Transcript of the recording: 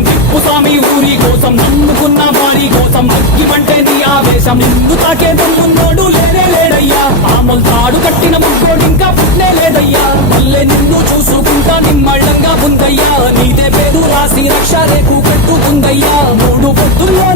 టిప్పుస్వామి ఊరి కోసం నమ్ముకున్న వారి కోసం అగ్గిమంటే నీ ఆవేశం నిన్ను తాకే దమ్మున్నోడు లేనే లేడయ్యా ఆమల్ తాడు కట్టిన ముగ్గోడు ఇంకా పుట్టే లేదయ్యా మళ్ళీ నిన్ను చూసుకుంటా నిమ్మళ్ళంగా ఉందయ్యా నీదే పేరు రాసి రక్ష రేపు కట్టుకుందయ్యా మూడు పొద్దుల్లో